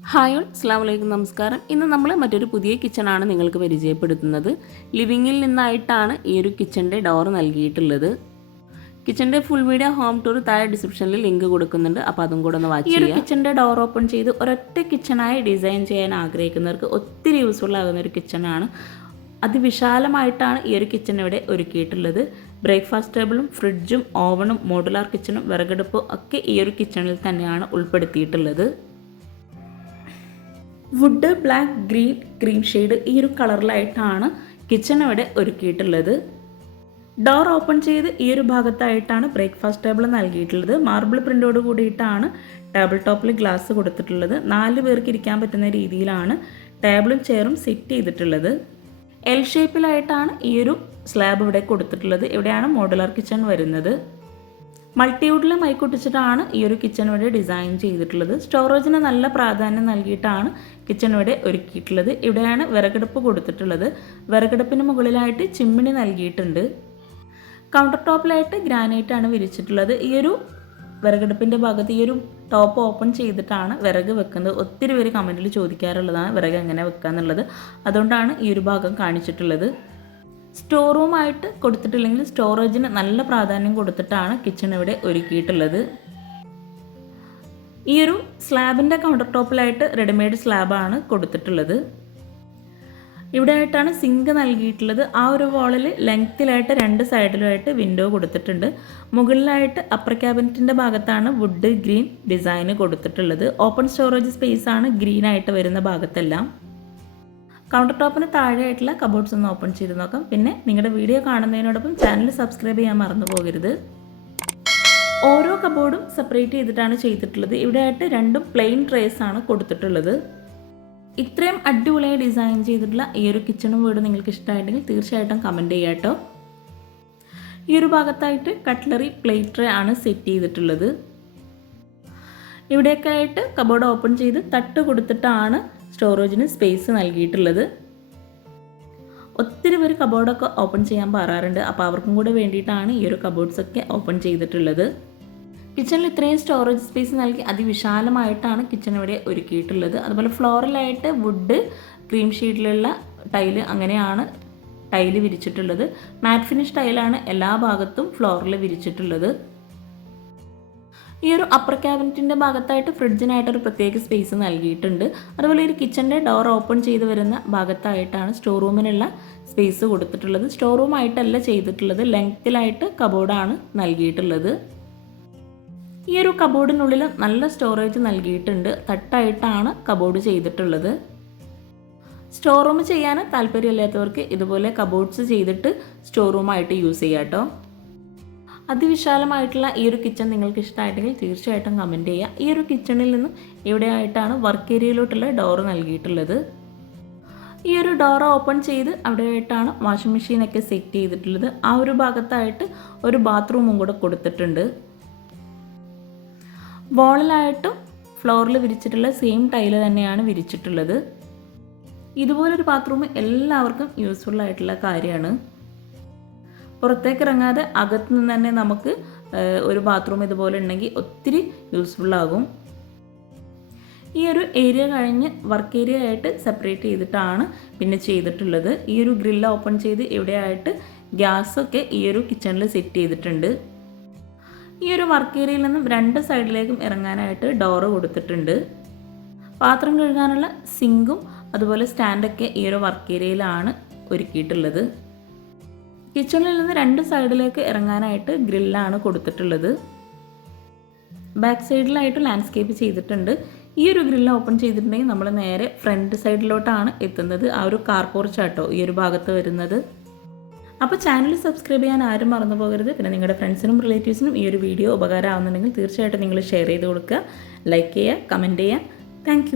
Hi all അസ്സാം വലൈക്കും നമസ്കാരം. ഇന്ന് നമ്മൾ മറ്റൊരു പുതിയ കിച്ചണാണ് നിങ്ങൾക്ക് പരിചയപ്പെടുത്തുന്നത്. ലിവിങ്ങിൽ നിന്നായിട്ടാണ് ഈ ഒരു കിച്ചന്റെ ഡോർ നൽകിയിട്ടുള്ളത്. കിച്ചന്റെ ഫുൾ വീഡിയോ ഹോം ടൂർ താഴെ ഡിസ്ക്രിപ്ഷനിൽ ലിങ്ക് കൊടുക്കുന്നുണ്ട്. അപ്പോൾ അതും കൂടെ ഒന്ന് വാച്ച് ഈ ഒരു കിച്ചന്റെ ഡോർ ഓപ്പൺ ചെയ്ത് ഒരൊറ്റ കിച്ചണായി ഡിസൈൻ ചെയ്യാൻ ആഗ്രഹിക്കുന്നവർക്ക് ഒത്തിരി യൂസ്ഫുൾ ആകുന്ന ഒരു കിച്ചണാണ് അതിവിശാലമായിട്ടാണ് ഈ ഒരു കിച്ചൺ ഇവിടെ ഒരുക്കിയിട്ടുള്ളത്. ബ്രേക്ക്ഫാസ്റ്റ് ടേബിളും ഫ്രിഡ്ജും ഓവണും മോഡുലാർ കിച്ചണും വിറകടുപ്പും ഒക്കെ ഈ ഒരു കിച്ചണിൽ തന്നെയാണ് ഉൾപ്പെടുത്തിയിട്ടുള്ളത്. Wood black green cream shade ഈ ഒരു കളറിലായിട്ടാണ് കിച്ചൺ ഇവിടെ ഒരുക്കിയിട്ടുള്ളത്. ഡോർ ഓപ്പൺ ചെയ്ത് ഈ ഒരു ഭാഗത്തായിട്ടാണ് ബ്രേക്ക്ഫാസ്റ്റ് ടേബിൾ നൽകിയിട്ടുള്ളത്. മാർബിൾ പ്രിന്റോട് കൂടിയിട്ടാണ് ടേബിൾ ടോപ്പിൽ ഗ്ലാസ് കൊടുത്തിട്ടുള്ളത്. നാല് പേർക്ക് ഇരിക്കാൻ പറ്റുന്ന രീതിയിലാണ് ടേബിളും ചെയറും സെറ്റ് ചെയ്തിട്ടുള്ളത്. എൽ ഷേപ്പിലായിട്ടാണ് ഈ ഒരു സ്ലാബ് ഇവിടെ കൊടുത്തിട്ടുള്ളത്. ഇവിടെയാണ് മോഡുലാർ കിച്ചൺ വരുന്നത്. മൾട്ടിവുഡിൽ മൈക്കൊട്ടിച്ചിട്ടാണ് ഈ ഒരു കിച്ചൺ ഇവിടെ ഡിസൈൻ ചെയ്തിട്ടുള്ളത്. സ്റ്റോറേജിന് നല്ല പ്രാധാന്യം നൽകിയിട്ടാണ് കിച്ചൺ ഇവിടെ ഒരുക്കിയിട്ടുള്ളത്. ഇവിടെയാണ് വിറകടുപ്പ് കൊടുത്തിട്ടുള്ളത്. വിറകടുപ്പിന് മുകളിലായിട്ട് ചിമ്മിണി നൽകിയിട്ടുണ്ട്. കൗണ്ടർ ടോപ്പിലായിട്ട് ഗ്രാനൈറ്റ് ആണ് വിരിച്ചിട്ടുള്ളത്. ഈ ഒരു വിറകടുപ്പിന്റെ ഭാഗത്ത് ഈ ഒരു ടോപ്പ് ഓപ്പൺ ചെയ്തിട്ടാണ് വിറക് വെക്കുന്നത്. ഒത്തിരി പേര് കമന്റിൽ ചോദിക്കാറുള്ളതാണ് വിറക് എങ്ങനെ വെക്കുക എന്നുള്ളത് അതുകൊണ്ടാണ് ഈ ഒരു ഭാഗം കാണിച്ചിട്ടുള്ളത്. സ്റ്റോർ റൂമായിട്ട് കൊടുത്തിട്ടില്ലെങ്കിൽ സ്റ്റോറേജിന് നല്ല പ്രാധാന്യം കൊടുത്തിട്ടാണ് കിച്ചൺ ഇവിടെ ഒരുക്കിയിട്ടുള്ളത്. ഈ ഒരു സ്ലാബിന്റെ കൗണ്ടർ ടോപ്പിലായിട്ട് റെഡിമെയ്ഡ് സ്ലാബാണ് കൊടുത്തിട്ടുള്ളത്. ഇവിടെ ആയിട്ടാണ് സിങ്ക് നൽകിയിട്ടുള്ളത്. ആ ഒരു വാളിൽ ലെങ്ത്തിലായിട്ട് രണ്ട് സൈഡിലുമായിട്ട് വിൻഡോ കൊടുത്തിട്ടുണ്ട്. മുകളിലായിട്ട് അപ്പർ ക്യാബിനറ്റിന്റെ ഭാഗത്താണ് വുഡ് ഗ്രീൻ ഡിസൈന് കൊടുത്തിട്ടുള്ളത്. ഓപ്പൺ സ്റ്റോറേജ് സ്പേസ് ആണ് ഗ്രീൻ ആയിട്ട് വരുന്ന ഭാഗത്തെല്ലാം. കൗണ്ടർ ടോപ്പിന് താഴെയായിട്ടുള്ള കബോർഡ്സ് ഒന്ന് ഓപ്പൺ ചെയ്ത് നോക്കാം. പിന്നെ നിങ്ങളുടെ വീഡിയോ കാണുന്നതിനോടൊപ്പം ചാനൽ സബ്സ്ക്രൈബ് ചെയ്യാൻ മറന്നു പോകരുത്. ഓരോ കബോർഡും സെപ്പറേറ്റ് ചെയ്തിട്ടാണ് ചെയ്തിട്ടുള്ളത്. ഇവിടെ ആയിട്ട് രണ്ടും പ്ലെയിൻ ട്രേസ് ആണ് കൊടുത്തിട്ടുള്ളത്. ഇത്രയും അടിപൊളിയായി ഡിസൈൻ ചെയ്തിട്ടുള്ള ഈ ഒരു കിച്ചണും വീടും നിങ്ങൾക്ക് ഇഷ്ടമായിട്ടുണ്ടെങ്കിൽ തീർച്ചയായിട്ടും കമന്റ് ചെയ്യാം കേട്ടോ. ഈ ഒരു ഭാഗത്തായിട്ട് കട്ട്ലറി പ്ലേറ്റ് ട്രേ ആണ് സെറ്റ് ചെയ്തിട്ടുള്ളത്. ഇവിടെയൊക്കെ ആയിട്ട് കബോർഡ് ഓപ്പൺ ചെയ്ത് തട്ട് കൊടുത്തിട്ടാണ് സ്റ്റോറേജിന് സ്പേസ് നൽകിയിട്ടുള്ളത്. ഒത്തിരി പേര് കബോർഡൊക്കെ ഓപ്പൺ ചെയ്യാൻ പറയാറുണ്ട് അപ്പോൾ അവർക്കും കൂടെ വേണ്ടിയിട്ടാണ് ഈ ഒരു കബോർഡ്സൊക്കെ ഓപ്പൺ ചെയ്തിട്ടുള്ളത്. കിച്ചണിൽ ഇത്രയും സ്റ്റോറേജ് സ്പേസ് നൽകി അതിവിശാലമായിട്ടാണ് കിച്ചൺ ഇവിടെ ഒരുക്കിയിട്ടുള്ളത്. അതുപോലെ ഫ്ലോറിലായിട്ട് വുഡ് ക്രീം ഷീറ്റിലുള്ള ടൈൽ അങ്ങനെയാണ് ടൈൽ വിരിച്ചിട്ടുള്ളത്. മാറ്റ് ഫിനിഷ് ടൈലാണ് എല്ലാ ഭാഗത്തും ഫ്ലോറിൽ വിരിച്ചിട്ടുള്ളത്. ഈ ഒരു അപ്പർ ക്യാബിനറ്റിന്റെ ഭാഗത്തായിട്ട് ഫ്രിഡ്ജിനായിട്ട് ഒരു പ്രത്യേക സ്പേസ് നൽകിയിട്ടുണ്ട്. അതുപോലെ ഒരു കിച്ചന്റെ ഡോർ ഓപ്പൺ ചെയ്ത് വരുന്ന ഭാഗത്തായിട്ടാണ് സ്റ്റോർ റൂമിനുള്ള സ്പേസ് കൊടുത്തിട്ടുള്ളത്. സ്റ്റോർ റൂം ആയിട്ടല്ല ചെയ്തിട്ടുള്ളത്. ലെങ്ത്തിലായിട്ട് കബോർഡാണ് നൽകിയിട്ടുള്ളത്. ഈ ഒരു കബോർഡിനുള്ളിൽ നല്ല സ്റ്റോറേജ് നൽകിയിട്ടുണ്ട്. തട്ടായിട്ടാണ് കബോർഡ് ചെയ്തിട്ടുള്ളത്. സ്റ്റോർ റൂം ചെയ്യാൻ താല്പര്യമില്ലാത്തവർക്ക് ഇതുപോലെ കബോർഡ്സ് ചെയ്തിട്ട് സ്റ്റോർ റൂമായിട്ട് യൂസ് ചെയ്യാം കേട്ടോ അതിവിശാലമായിട്ടുള്ള ഈ ഒരു കിച്ചൺ നിങ്ങൾക്ക് ഇഷ്ടമായിട്ടെങ്കിൽ തീർച്ചയായിട്ടും കമന്റ് ചെയ്യുക. ഈ ഒരു കിച്ചണിൽ നിന്ന് ഇവിടെയായിട്ടാണ് വർക്ക് ഏരിയയിലോട്ടുള്ള ഡോറ് നൽകിയിട്ടുള്ളത്. ഈ ഒരു ഡോർ ഓപ്പൺ ചെയ്ത് അവിടെയായിട്ടാണ് വാഷിംഗ് മെഷീനൊക്കെ സെറ്റ് ചെയ്തിട്ടുള്ളത്. ആ ഒരു ഭാഗത്തായിട്ട് ഒരു ബാത്റൂമും കൂടെ കൊടുത്തിട്ടുണ്ട്. വോളിലായിട്ടും ഫ്ലോറിൽ വിരിച്ചിട്ടുള്ള സെയിം ടൈൽ തന്നെയാണ് വിരിച്ചിട്ടുള്ളത്. ഇതുപോലൊരു ബാത്റൂം എല്ലാവർക്കും യൂസ്ഫുൾ ആയിട്ടുള്ള കാര്യമാണ്. പുറത്തേക്ക് ഇറങ്ങാതെ അകത്ത് നിന്ന് തന്നെ നമുക്ക് ഒരു ബാത്റൂം ഇതുപോലെ ഉണ്ടെങ്കിൽ ഒത്തിരി യൂസ്ഫുൾ ആകും. ഈ ഒരു ഏരിയ കഴിഞ്ഞ് വർക്ക് ഏരിയ ആയിട്ട് സെപ്പറേറ്റ് ചെയ്തിട്ടാണ് പിന്നെ ചെയ്തിട്ടുള്ളത്. ഈ ഒരു ഗ്രില്ല് ഓപ്പൺ ചെയ്ത് ഇവിടെയായിട്ട് ഗ്യാസൊക്കെ ഈ ഒരു കിച്ചണിൽ സെറ്റ് ചെയ്തിട്ടുണ്ട്. ഈ ഒരു വർക്ക് ഏരിയയിൽ നിന്നും രണ്ട് സൈഡിലേക്കും ഇറങ്ങാനായിട്ട് ഡോറ് കൊടുത്തിട്ടുണ്ട്. പാത്രം കഴുകാനുള്ള സിങ്കും അതുപോലെ സ്റ്റാൻഡൊക്കെ ഈ ഒരു വർക്ക് ഏരിയയിലാണ് ഒരുക്കിയിട്ടുള്ളത്. കിച്ചണിൽ നിന്ന് രണ്ട് സൈഡിലേക്ക് ഇറങ്ങാനായിട്ട് ഗ്രില്ലാണ് കൊടുത്തിട്ടുള്ളത്. ബാക്ക് സൈഡിലായിട്ട് ലാൻഡ്സ്കേപ്പ് ചെയ്തിട്ടുണ്ട്. ഈ ഒരു ഗ്രില്ല് ഓപ്പൺ ചെയ്തിട്ടുണ്ടെങ്കിൽ നമ്മൾ നേരെ ഫ്രണ്ട് സൈഡിലോട്ടാണ് എത്തുന്നത്. ആ ഒരു കാർ പോർച്ചാട്ടോ ഈ ഒരു ഭാഗത്ത് വരുന്നത്. അപ്പോൾ ചാനൽ സബ്സ്ക്രൈബ് ചെയ്യാൻ ആരും മറന്നു പോകരുത്. പിന്നെ നിങ്ങളുടെ ഫ്രണ്ട്സിനും റിലേറ്റീവ്സിനും ഈ ഒരു വീഡിയോ ഉപകാരമാവുന്നുണ്ടെങ്കിൽ തീർച്ചയായിട്ടും നിങ്ങൾ ഷെയർ ചെയ്ത് കൊടുക്കുക. ലൈക്ക് ചെയ്യുക കമന്റ് ചെയ്യുക. താങ്ക്